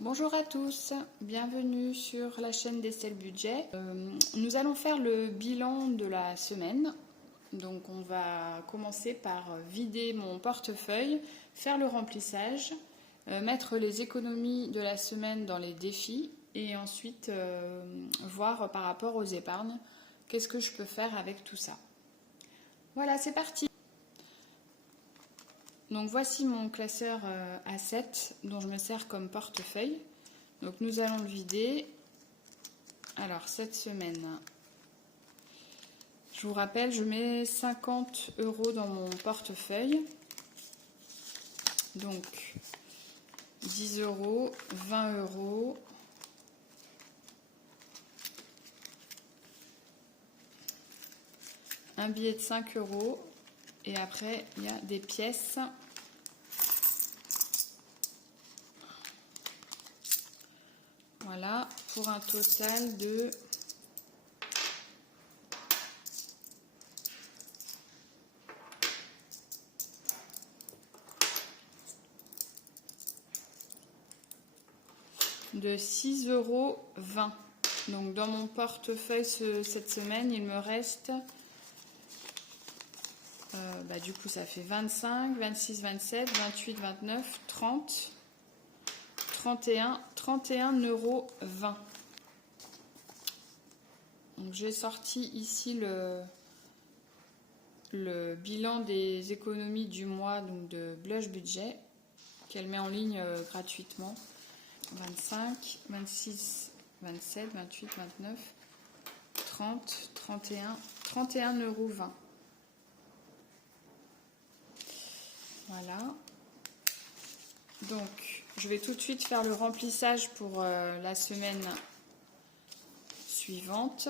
Bonjour à tous, bienvenue sur la chaîne d'Estelle Budget. Nous allons faire le bilan de la semaine. Donc on va commencer par vider mon portefeuille, faire le remplissage, mettre les économies de la semaine dans les défis et ensuite voir par rapport aux épargnes qu'est-ce que je peux faire avec tout ça. Voilà, c'est parti. Donc voici mon classeur A7 dont je me sers comme portefeuille. Donc nous allons le vider. Alors cette semaine, je vous rappelle, je mets 50 € dans mon portefeuille. Donc 10 €, 20 €, un billet de 5 € et après il y a des pièces. Voilà, pour un total de 6,20 €. Donc dans mon portefeuille cette semaine, il me reste, du coup ça fait 25, 26, 27, 28, 29, 30, 31, 31,20 €. Donc j'ai sorti ici le bilan des économies du mois donc de Blush Budget qu'elle met en ligne gratuitement. 25, 26, 27, 28, 29, 30, 31, 31,20 €. Voilà. Donc, je vais tout de suite faire le remplissage pour la semaine suivante.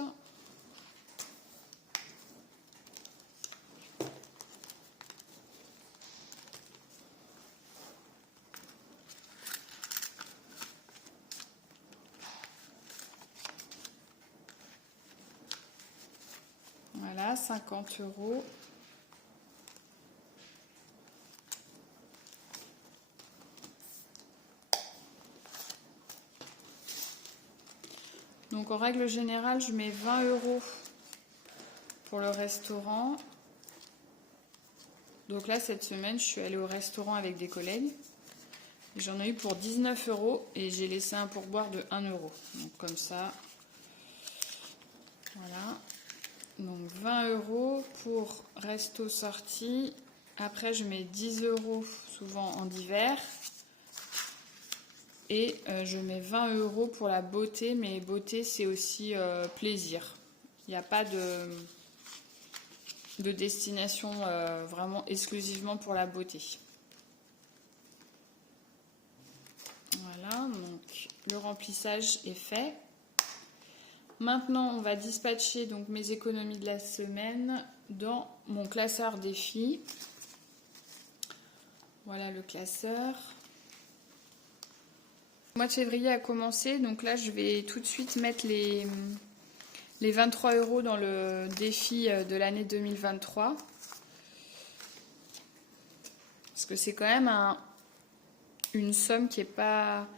Voilà, 50 €. Donc en règle générale, je mets 20 € pour le restaurant. Donc là, cette semaine, je suis allée au restaurant avec des collègues. J'en ai eu pour 19 € et j'ai laissé un pourboire de 1 €. Donc comme ça, voilà. Donc 20 € pour resto sortie. Après, je mets 10 € souvent en divers. Et je mets 20 € pour la beauté, mais beauté c'est aussi plaisir. Il n'y a pas de destination vraiment exclusivement pour la beauté. Voilà, donc le remplissage est fait. Maintenant, on va dispatcher donc mes économies de la semaine dans mon classeur défi. Voilà le classeur. Le mois de février a commencé, donc là je vais tout de suite mettre les 23 € dans le défi de l'année 2023. Parce que c'est quand même une somme qui est pas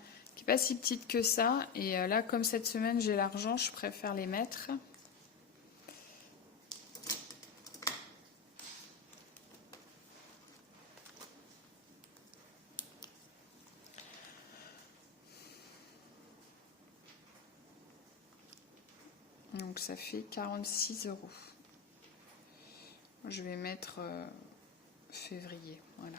si petite que ça. Et là, comme cette semaine j'ai l'argent, je préfère les mettre. Donc ça fait 46 €. Je vais mettre février, voilà.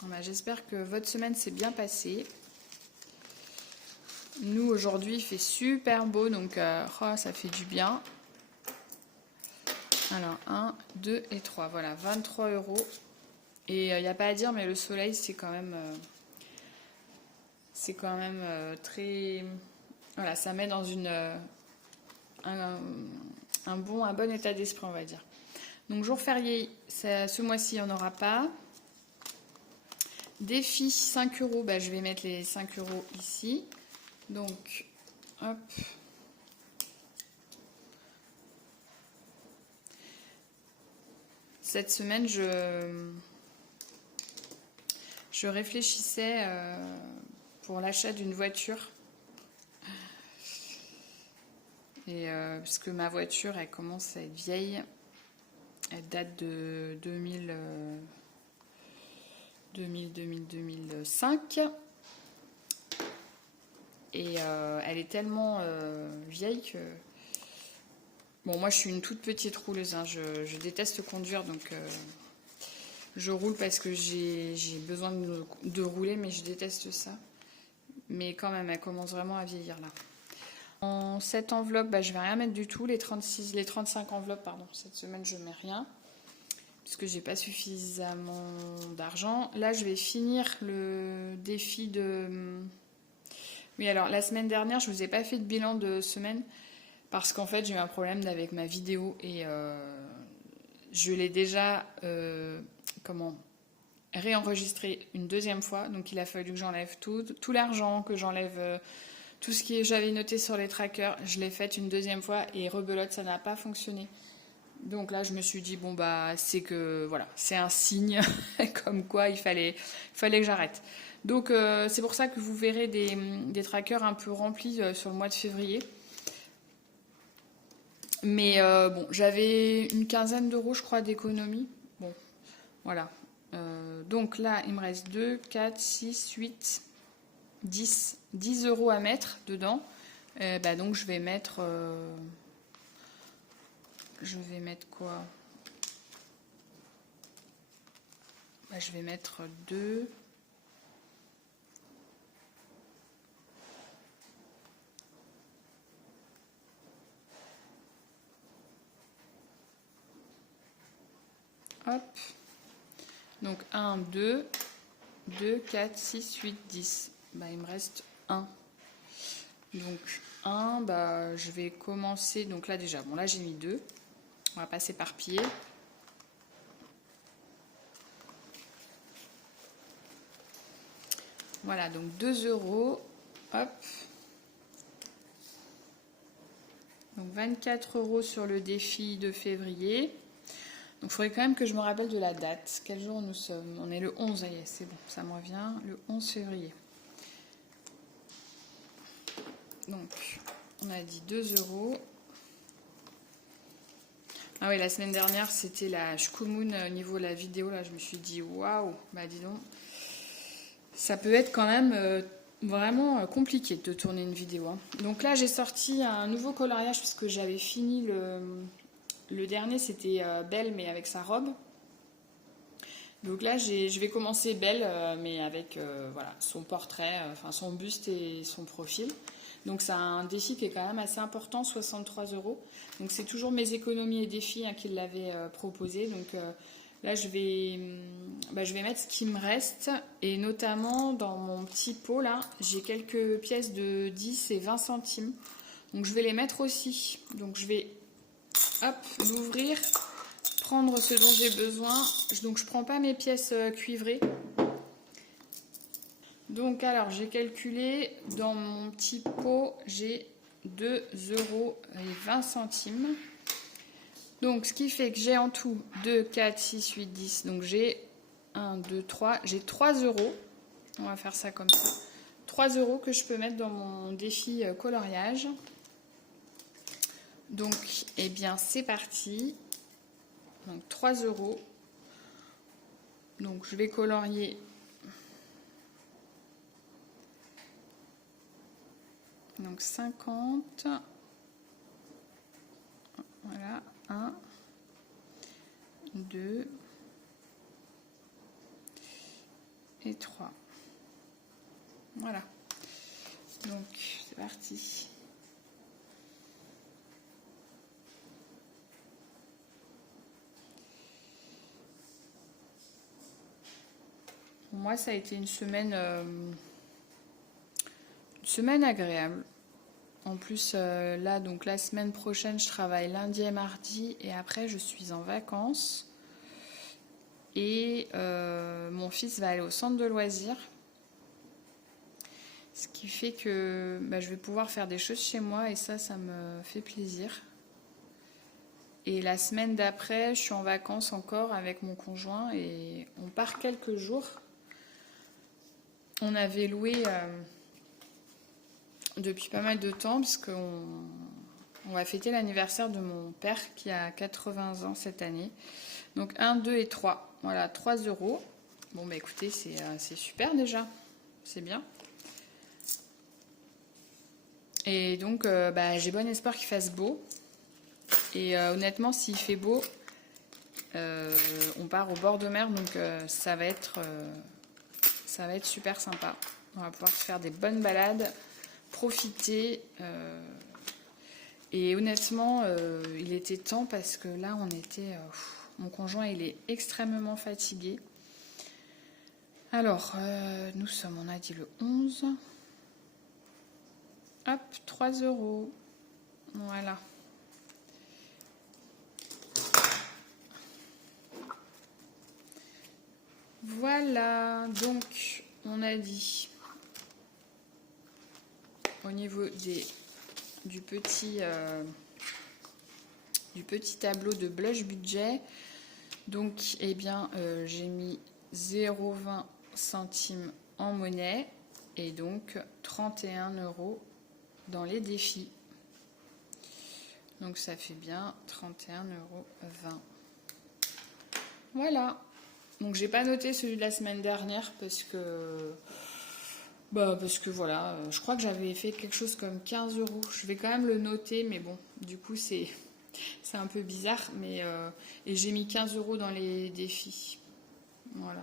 Voilà, j'espère que votre semaine s'est bien passée. Nous, aujourd'hui, il fait super beau, donc ça fait du bien. Alors, 1, 2 et 3, voilà, 23 €. Et il n'y a pas à dire, mais le soleil, c'est quand même très... Voilà, ça met dans un bon état d'esprit, on va dire. Donc, jour férié, ce mois-ci, il n'y en aura pas. Défi 5 €, je vais mettre les 5 € ici. Donc, hop. cette semaine, je réfléchissais pour l'achat d'une voiture. Et parce que ma voiture, elle commence à être vieille. Elle date de 2005. Et elle est tellement vieille que... Bon, moi, je suis une toute petite rouleuse. Hein. Je déteste conduire, donc je roule parce que j'ai besoin de rouler, mais je déteste ça. Mais quand même, elle commence vraiment à vieillir, là. En cette enveloppe, bah, je vais rien mettre du tout. Les 35 enveloppes, pardon. Cette semaine, je mets rien. Puisque j'ai pas suffisamment d'argent. Là, je vais finir le défi de... Oui, alors, la semaine dernière, je vous ai pas fait de bilan de semaine. Parce qu'en fait, j'ai eu un problème avec ma vidéo. Et je l'ai déjà... réenregistré une deuxième fois. Donc, il a fallu que j'enlève tout l'argent, que j'enlève... tout ce que j'avais noté sur les trackers, je l'ai fait une deuxième fois et rebelote, ça n'a pas fonctionné. Donc là, je me suis dit, bon, bah, c'est que, voilà, c'est un signe, comme quoi il fallait que j'arrête. Donc, c'est pour ça que vous verrez des trackers un peu remplis sur le mois de février. Mais bon, j'avais une quinzaine d'euros, je crois, d'économie. Bon, voilà. Donc là, il me reste 2, 4, 6, 8... 10 euros à mettre dedans. Donc je vais mettre quoi? Je vais mettre 2. Hop. Donc 1, 2, 2, 4, 6, 8, 10. Il me reste 1. Donc 1, je vais commencer. Donc là déjà, bon là j'ai mis 2. On va pas s'éparpiller. Voilà, donc 2 euros. Hop. Donc 24 euros sur le défi de février. Donc il faudrait quand même que je me rappelle de la date. Quel jour nous sommes? On est le 11, c'est bon, ça me revient. Le 11 février. Donc, on a dit 2 euros. Ah oui, la semaine dernière, c'était la Shkumun au niveau de la vidéo. Là, je me suis dit, waouh, dis donc. Ça peut être quand même vraiment compliqué de tourner une vidéo. Hein. Donc là, j'ai sorti un nouveau coloriage parce que j'avais fini le dernier, c'était Belle, mais avec sa robe. Donc là, je vais commencer Belle, mais avec voilà, son portrait, son buste et son profil. Donc c'est un défi qui est quand même assez important, 63 euros. Donc c'est toujours mes économies et défis qui l'avaient proposé. Donc là je vais mettre ce qui me reste. Et notamment dans mon petit pot là, j'ai quelques pièces de 10 et 20 centimes. Donc je vais les mettre aussi. Donc je vais l'ouvrir, prendre ce dont j'ai besoin. Donc je ne prends pas mes pièces cuivrées. Donc alors j'ai calculé, dans mon petit pot, j'ai 2 euros et 20 centimes. Donc ce qui fait que j'ai en tout 2, 4, 6, 8, 10. Donc j'ai 1, 2, 3. J'ai 3 euros. On va faire ça comme ça. 3 euros que je peux mettre dans mon défi coloriage. Donc, eh bien, c'est parti. Donc 3 euros. Donc je vais colorier. Donc 50, voilà, 1, 2 et 3. Voilà, donc c'est parti. Pour moi, ça a été une semaine agréable. En plus, là, donc la semaine prochaine, je travaille lundi et mardi et après, je suis en vacances. Et mon fils va aller au centre de loisirs. Ce qui fait que je vais pouvoir faire des choses chez moi et ça me fait plaisir. Et la semaine d'après, je suis en vacances encore avec mon conjoint et on part quelques jours. On avait loué depuis pas mal de temps parce qu'on va fêter l'anniversaire de mon père qui a 80 ans cette année. Donc 1, 2 et 3. Voilà, 3 euros. Bon, bah écoutez, c'est super déjà. C'est bien. Et donc, j'ai bon espoir qu'il fasse beau. Et honnêtement, s'il fait beau, on part au bord de mer, donc ça va être super sympa. On va pouvoir faire des bonnes balades, profiter. Et honnêtement, il était temps parce que là, mon conjoint, il est extrêmement fatigué. Alors, nous sommes, on a dit le 11. Hop, 3 euros. Voilà. Voilà, donc on a dit au niveau du petit tableau de blush budget, donc j'ai mis 0,20 centimes en monnaie et donc 31 euros dans les défis. Donc ça fait bien 31,20 €. Voilà. Donc j'ai pas noté celui de la semaine dernière parce que voilà, je crois que j'avais fait quelque chose comme 15 euros. Je vais quand même le noter, mais bon, du coup c'est un peu bizarre. Mais et j'ai mis 15 euros dans les défis. Voilà.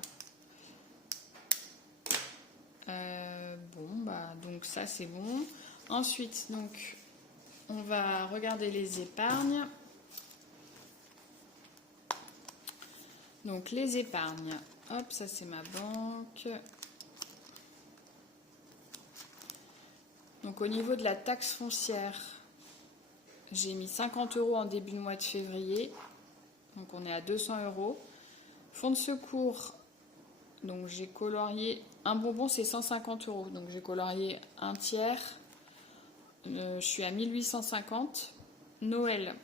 Donc ça c'est bon. Ensuite, donc on va regarder les épargnes. Donc les épargnes, hop, ça c'est ma banque. Donc au niveau de la taxe foncière, j'ai mis 50 euros en début de mois de février. Donc on est à 200 euros. Fonds de secours, donc j'ai colorié, un bonbon c'est 150 euros. Donc j'ai colorié un tiers, je suis à 1850. Noël,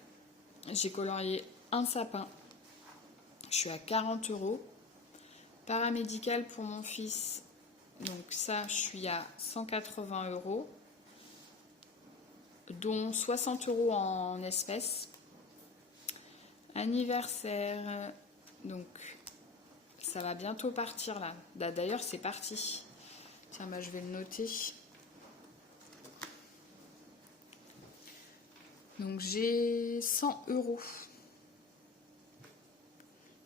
j'ai colorié un sapin. Je suis à 40 euros. Paramédical pour mon fils, donc ça, je suis à 180 euros, dont 60 euros en espèces. Anniversaire, donc ça va bientôt partir là. D'ailleurs, c'est parti. Tiens, je vais le noter. Donc j'ai 100 euros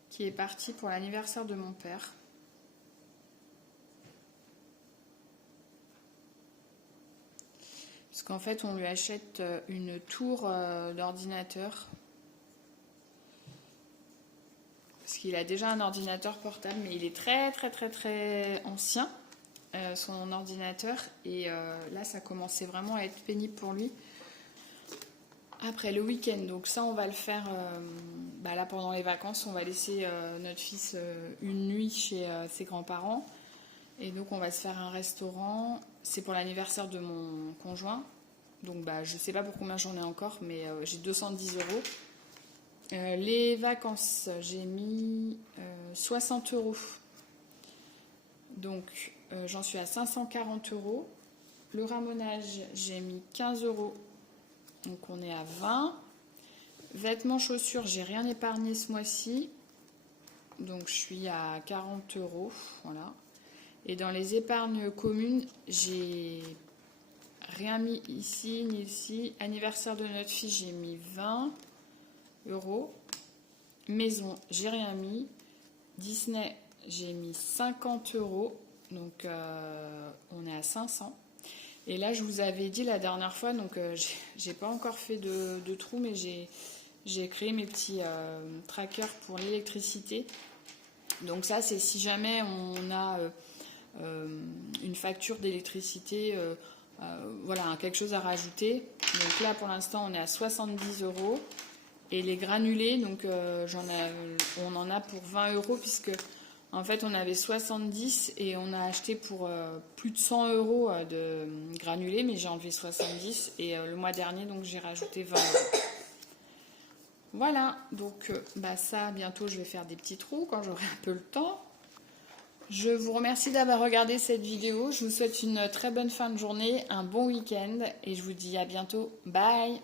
qui est parti pour l'anniversaire de mon père. Parce qu'en fait, on lui achète une tour d'ordinateur. Parce qu'il a déjà un ordinateur portable, mais il est très très très très ancien, son ordinateur. Et là, ça commençait vraiment à être pénible pour lui. Après le week-end, donc ça on va le faire là pendant les vacances, on va laisser notre fils une nuit chez ses grands-parents et donc on va se faire un restaurant, c'est pour l'anniversaire de mon conjoint, donc je sais pas pour combien j'en ai encore mais j'ai 210 euros. Les vacances, j'ai mis 60 euros, donc j'en suis à 540 euros. Le ramonage, j'ai mis 15 euros. Donc on est à 20. Vêtements, chaussures, j'ai rien épargné ce mois-ci. Donc je suis à 40 euros. Voilà. Et dans les épargnes communes, j'ai rien mis ici ni ici. Anniversaire de notre fille, j'ai mis 20 euros. Maison, j'ai rien mis. Disney, j'ai mis 50 euros. Donc on est à 500. Et là, je vous avais dit la dernière fois, donc j'ai pas encore fait de trou, mais j'ai créé mes petits trackers pour l'électricité. Donc ça, c'est si jamais on a une facture d'électricité, voilà, quelque chose à rajouter. Donc là, pour l'instant, on est à 70 euros. Et les granulés, donc on en a pour 20 euros, puisque en fait, on avait 70 et on a acheté pour plus de 100 euros de granulés, mais j'ai enlevé 70 et le mois dernier, donc j'ai rajouté 20 euros. Voilà, donc ça, bientôt je vais faire des petits trous quand j'aurai un peu le temps. Je vous remercie d'avoir regardé cette vidéo. Je vous souhaite une très bonne fin de journée, un bon week-end et je vous dis à bientôt. Bye!